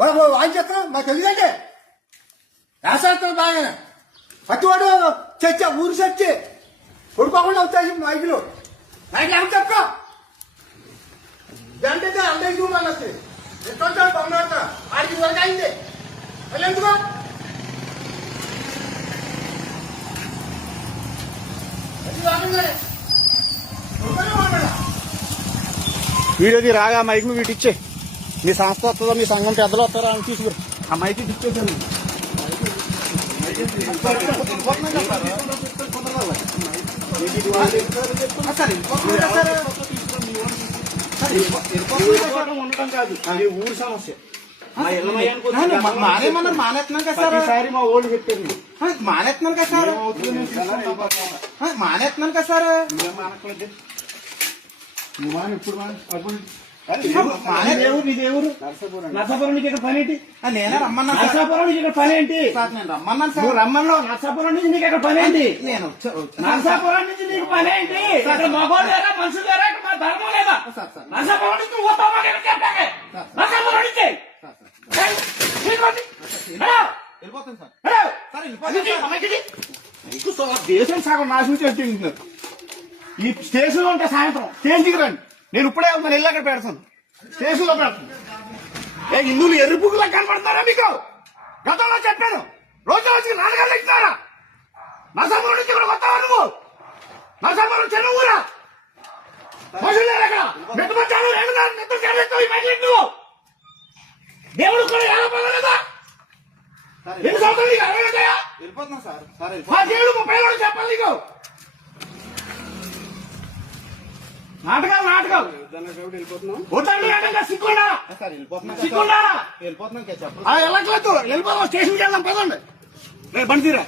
ఆయన చెప్తున్నా మాకు తెలియదండి రాసేస్తాను బాగా పట్టివాడు చర్చ ఊరు చర్చి కొడుకోకుండా వచ్చాయి మైకులు మైకులు ఏమని చెప్తా అంటే అంటే చూడాలి వస్తే ఎట్లా బొమ్మలాడతా ఆడికి వరకు అయింది మళ్ళీ ఎందుకో వీడియోది రాగా మైక్ వీటి ఇచ్చే మీ సంస్థ వస్తుందో మీ సంఘం పెద్దలు వస్తారా అని తీసుకురు ఆ మైక్ ఇచ్చేసాను ఉండటం కాదు అది ఊరు సమస్య మానేమన్నారు మానేస్తున్నాను కదా సార్ ఈసారి మా ఓల్డ్ చెప్పారు మానేస్తున్నాను కదా సార్ మానేస్తున్నాను కదా సార్ నర్సాపురం నుంచి ఇక్కడ పని ఏంటి? నేనే రమ్మన్నా నర్సాపురం నుంచి ఇక్కడ పని ఏంటి? నేను రమ్మన్నాను నువ్వు రమ్మన్నా నర్సాపురం నుంచి నీకు ఇక్కడ పని ఏంటి? నేను నర్సాపురం నుంచి నీకు పని ఏంటి? మగోడు లేదా మనుషులు లేదా మా ధర్మం లేదా? నర్సాపురం నుంచి నువ్వు వస్తావా? నర్సాపురం నుంచి వెళ్ళిపోతాను సార్. దేశం సగం నాశనం చేస్తున్నారు. ఈ స్టేషన్ లో ఉంటే సాయంత్రం స్టేషన్కి రండి. నేను ఇప్పుడే వెళ్తాను, వెళ్ళి అక్కడ పెడతాను, స్టేషన్ లో పెడతాను. ఏ హిందువులు ఎర్రిపుగులా కనపడతారా మీకు? గతంలో చెప్పాను, రోజు రోజుకి నాన్నగారు ఎక్కుతారా? నర్సాపురం నుంచి ఇక్కడ వస్తావా నువ్వు? నర్సాపురం చిన్న ఊరా? మనుషులు లేరు అక్కడ. మెట్టుమచ్చాను నువ్వు దేవుడు కూడా ఎలా పడలేదా? ఎన్ని సంవత్సరాలు నీకు అరవై ఉంటాయా? వెళ్ళిపోతున్నా సార్. ఆ దేవుడు 30 ఏళ్ళు చెప్పాలి నీకు. నాటకాలు వద్దండి. సిగ్గుండా వెళ్ళిపోతున్నాను వెళ్ళట్లేదు. వెళ్ళిపోతాం, స్టేషన్కి వెళ్దాం పదండి. బండి తీరా.